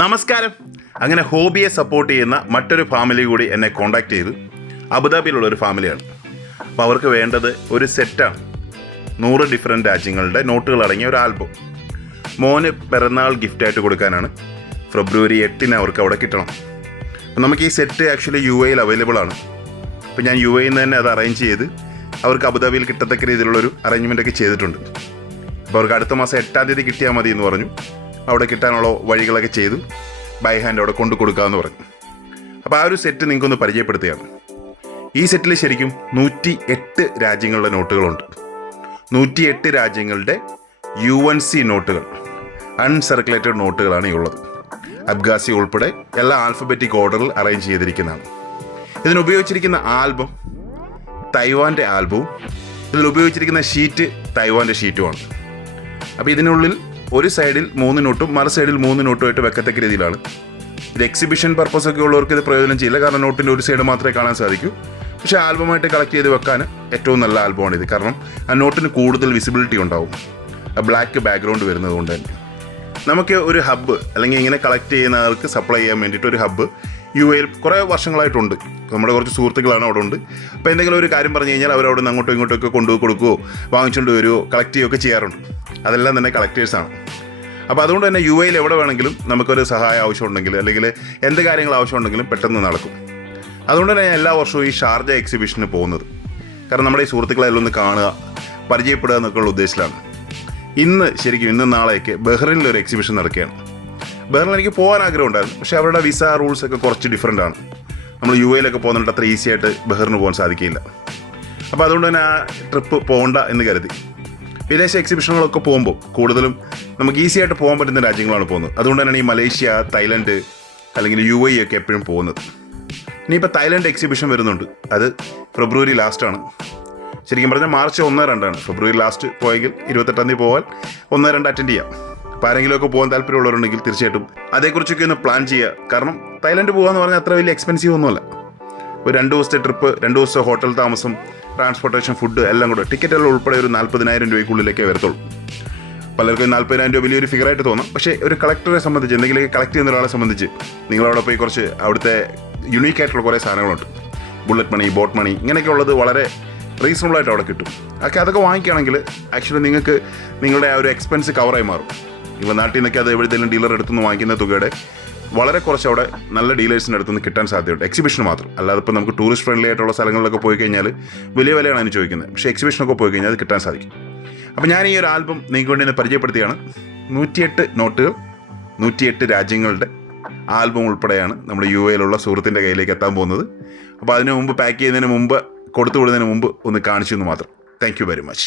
നമസ്കാരം. അങ്ങനെ ഹോബിയെ സപ്പോർട്ട് ചെയ്യുന്ന മറ്റൊരു ഫാമിലി കൂടി എന്നെ കോൺടാക്ട് ചെയ്തു. അബുദാബിയിലുള്ളൊരു ഫാമിലിയാണ്. അപ്പോൾ അവർക്ക് വേണ്ടത് ഒരു സെറ്റാണ്. 100 ഡിഫറെൻറ്റ് രാജ്യങ്ങളുടെ നോട്ടുകൾ അടങ്ങിയ ഒരു ആൽബം. മോന് പിറന്നാൾ ഗിഫ്റ്റായിട്ട് കൊടുക്കാനാണ്. ഫെബ്രുവരി 8 അവർക്ക് അവിടെ കിട്ടണം. അപ്പോൾ നമുക്ക് ഈ സെറ്റ് ആക്ച്വലി UAE അവൈലബിൾ ആണ്. അപ്പോൾ ഞാൻ UAE നിന്ന് തന്നെ അത് അറേഞ്ച് ചെയ്ത് അവർക്ക് അബുദാബിയിൽ കിട്ടത്തക്ക രീതിയിലുള്ളൊരു അറേഞ്ച്മെൻറ്റൊക്കെ ചെയ്തിട്ടുണ്ട്. അപ്പോൾ അവർക്ക് അടുത്ത മാസം 8 തീയതി കിട്ടിയാൽ മതി എന്ന് പറഞ്ഞു. അവിടെ കിട്ടാനുള്ള വഴികളൊക്കെ ചെയ്തു ബൈ ഹാൻഡ് അവിടെ കൊണ്ടു കൊടുക്കാമെന്ന് പറഞ്ഞു. അപ്പോൾ ആ ഒരു സെറ്റ് നിങ്ങൾക്കൊന്ന് പരിചയപ്പെടുത്തുകയാണ്. ഈ സെറ്റിൽ ശരിക്കും 108 രാജ്യങ്ങളുടെ നോട്ടുകളുണ്ട്. 108 രാജ്യങ്ങളുടെ UNC നോട്ടുകൾ, അൺസർക്കുലേറ്റഡ് നോട്ടുകളാണ് ഈ ഉള്ളത്. അബ്ഗാസി ഉൾപ്പെടെ എല്ലാ ആൽഫബറ്റിക് ഓർഡറിൽ അറേഞ്ച് ചെയ്തിരിക്കുന്നതാണ്. ഇതിനുപയോഗിച്ചിരിക്കുന്ന ആൽബം തൈവാൻ്റെ ആൽബവും ഇതിൽ ഉപയോഗിച്ചിരിക്കുന്ന ഷീറ്റ് തൈവാൻ്റെ ഷീറ്റുമാണ്. അപ്പോൾ ഇതിനുള്ളിൽ ഒരു സൈഡിൽ 3 നോട്ടും മറു സൈഡിൽ 3 നോട്ടുമായിട്ട് വെക്കത്തക്ക രീതിയിലാണ്. ഇത് എക്സിബിഷൻ പർപ്പസൊക്കെ ഉള്ളവർക്ക് ഇത് പ്രയോജനം ചെയ്യില്ല, കാരണം നോട്ടിൻ്റെ ഒരു സൈഡ് മാത്രമേ കാണാൻ സാധിക്കൂ. പക്ഷേ ആൽബമായിട്ട് കളക്ട് ചെയ്ത് വെക്കാൻ ഏറ്റവും നല്ല ആൽബമാണിത്. കാരണം ആ നോട്ടിന് കൂടുതൽ വിസിബിലിറ്റി ഉണ്ടാവും, ആ ബ്ലാക്ക് ബാക്ക്ഗ്രൗണ്ട് വരുന്നത് കൊണ്ട് തന്നെ. നമുക്ക് ഒരു ഹബ്ബ് അല്ലെങ്കിൽ ഇങ്ങനെ കളക്ട് ചെയ്യുന്ന ആൾക്ക് സപ്ലൈ ചെയ്യാൻ വേണ്ടിയിട്ട് ഒരു ഹബ്ബ് UAE കുറേ വർഷങ്ങളായിട്ടുണ്ട്. നമ്മുടെ കുറച്ച് സുഹൃത്തുക്കളാണ് അവിടെ ഉണ്ട്. അപ്പോൾ എന്തെങ്കിലും ഒരു കാര്യം പറഞ്ഞു കഴിഞ്ഞാൽ അവരവിടെ നിന്ന് അങ്ങോട്ടും ഇങ്ങോട്ടൊക്കെ കൊണ്ടുപോയി കൊടുക്കുകയോ വാങ്ങിച്ചുകൊണ്ട് വരുമോ കളക്ട് ചെയ്യുകയൊക്കെ ചെയ്യാറുണ്ട്. അതെല്ലാം തന്നെ കളക്ടേഴ്സാണ്. അപ്പോൾ അതുകൊണ്ട് തന്നെ UAE എവിടെ വേണമെങ്കിലും നമുക്കൊരു സഹായം ആവശ്യമുണ്ടെങ്കിൽ അല്ലെങ്കിൽ എന്ത് കാര്യങ്ങൾ ആവശ്യമുണ്ടെങ്കിലും പെട്ടെന്ന് നടക്കും. അതുകൊണ്ട് തന്നെ ഞാൻ എല്ലാ വർഷവും ഈ ഷാർജ എക്സിബിഷന് പോകുന്നത്. കാരണം നമ്മുടെ ഈ സുഹൃത്തുക്കളെല്ലാം ഒന്ന് കാണുക, പരിചയപ്പെടുക എന്നൊക്കെയുള്ള ഉദ്ദേശത്തിലാണ്. ഇന്നും നാളെയൊക്കെ ബഹ്റിനിലൊരു എക്സിബിഷൻ നടക്കുകയാണ്. ബഹ്റിനിൽ എനിക്ക് പോകാൻ ആഗ്രഹമുണ്ടായിരുന്നു. പക്ഷേ അവരുടെ വിസ റൂൾസൊക്കെ കുറച്ച് ഡിഫറൻ്റ് ആണ്. നമ്മൾ UAE പോകുന്നുണ്ട് അത്ര ഈസി ആയിട്ട് ബഹ്റിന് പോകാൻ സാധിക്കില്ല. അപ്പോൾ അതുകൊണ്ട് തന്നെ ആ ട്രിപ്പ് പോകണ്ട എന്ന് കരുതി. വിദേശ എക്സിബിഷനുകളൊക്കെ പോകുമ്പോൾ കൂടുതലും നമുക്ക് ഈസി ആയിട്ട് പോകാൻ പറ്റുന്ന രാജ്യങ്ങളാണ് പോകുന്നത്. അതുകൊണ്ട് തന്നെയാണ് ഈ മലേഷ്യ, തായ്ലൻഡ് അല്ലെങ്കിൽ UAE ഒക്കെ എപ്പോഴും പോകുന്നത്. ഇനിയിപ്പോൾ തായ്ലൻഡ് എക്സിബിഷൻ വരുന്നുണ്ട്. അത് ഫെബ്രുവരി ലാസ്റ്റാണ്. ശരിക്കും പറഞ്ഞാൽ മാർച്ച് 1-2 ഫെബ്രുവരി ലാസ്റ്റ് പോയെങ്കിൽ 28 തീയതി പോകാൻ 1-2 അറ്റൻഡ് ചെയ്യാം. അപ്പോൾ ആരെങ്കിലുമൊക്കെ പോകാൻ താല്പര്യമുള്ളവരുണ്ടെങ്കിൽ തീർച്ചയായിട്ടും അതേക്കുറിച്ചൊക്കെ ഒന്ന് പ്ലാൻ ചെയ്യുക. കാരണം തായ്ലൻഡ് പോകാമെന്ന് പറഞ്ഞാൽ അത്ര വലിയ എക്സ്പെൻസീവ് ഒന്നുമല്ല. ഒരു 2 ദിവസത്തെ ട്രിപ്പ്, 2 ദിവസത്തെ ഹോട്ടൽ താമസം, ട്രാൻസ്പോർട്ടേഷൻ, ഫുഡ് എല്ലാം കൂടെ ടിക്കറ്റെല്ലാം ഉൾപ്പെടെ ഒരു 40,000 രൂപയ്ക്കുള്ളിലേക്കേ വരത്തുള്ളൂ. പലർക്കും 40,000 രൂപ വലിയൊരു ഫിഗറായിട്ട് തോന്നും. പക്ഷേ ഒരു കളക്ടറെ സംബന്ധിച്ച്, എന്തെങ്കിലും കളക്ട് ചെയ്യുന്ന ഒരാളെ സംബന്ധിച്ച് നിങ്ങളവിടെ പോയി കുറച്ച് അവിടുത്തെ യുണീക്ക് ആയിട്ടുള്ള കുറേ സാധനങ്ങളുണ്ട്. ബുള്ളറ്റ് മണി, ബോട്ട് മണി, ഇങ്ങനെയൊക്കെ ഉള്ളത് വളരെ റീസണബിളായിട്ട് അവിടെ കിട്ടും. അതൊക്കെ വാങ്ങിക്കുകയാണെങ്കിൽ ആക്ച്വലി നിങ്ങൾക്ക് നിങ്ങളുടെ ആ ഒരു എക്സ്പെൻസ് കവറായി മാറും. ഇപ്പോൾ നാട്ടിൽ നിന്നൊക്കെ അത് എവിടെയെങ്കിലും ഡീലർ അടുത്തുനിന്ന് വാങ്ങിക്കുന്ന തുകയുടെ വളരെ കുറച്ച് അവിടെ നല്ല ഡീലേഴ്സിൻ്റെ അടുത്തുനിന്ന് കിട്ടാൻ സാധ്യതയുണ്ട്. എക്സിബിഷന് മാത്രം, അല്ലാതെ ഇപ്പോൾ നമുക്ക് ടൂറിസ്റ്റ് ഫ്രണ്ട്ലി ആയിട്ടുള്ള സ്ഥലങ്ങളിലൊക്കെ പോയി കഴിഞ്ഞാൽ വലിയ വിലയാണ് അതിന് ചോദിക്കുന്നത്. പക്ഷേ എക്സിബിഷനൊക്കെ പോയി കഴിഞ്ഞാൽ അത് കിട്ടാൻ സാധിക്കും. അപ്പോൾ ഞാൻ ഈ ഒരു ആൽബം നിങ്ങൾക്ക് വേണ്ടി തന്നെ പരിചയപ്പെടുത്തിയാണ്. 108 നോട്ടുകൾ, 108 രാജ്യങ്ങളുടെ ആൽബം ഉൾപ്പെടെയാണ് നമ്മുടെ UAE സുഹൃത്തിൻ്റെ കയ്യിലേക്ക് എത്താൻ പോകുന്നത്. അപ്പോൾ അതിന് മുമ്പ് പാക്ക് ചെയ്യുന്നതിന് മുമ്പ്, കൊടുത്തു വിടുന്നതിന് മുമ്പ് ഒന്ന് കാണിച്ചു എന്ന് മാത്രം. Thank you very much.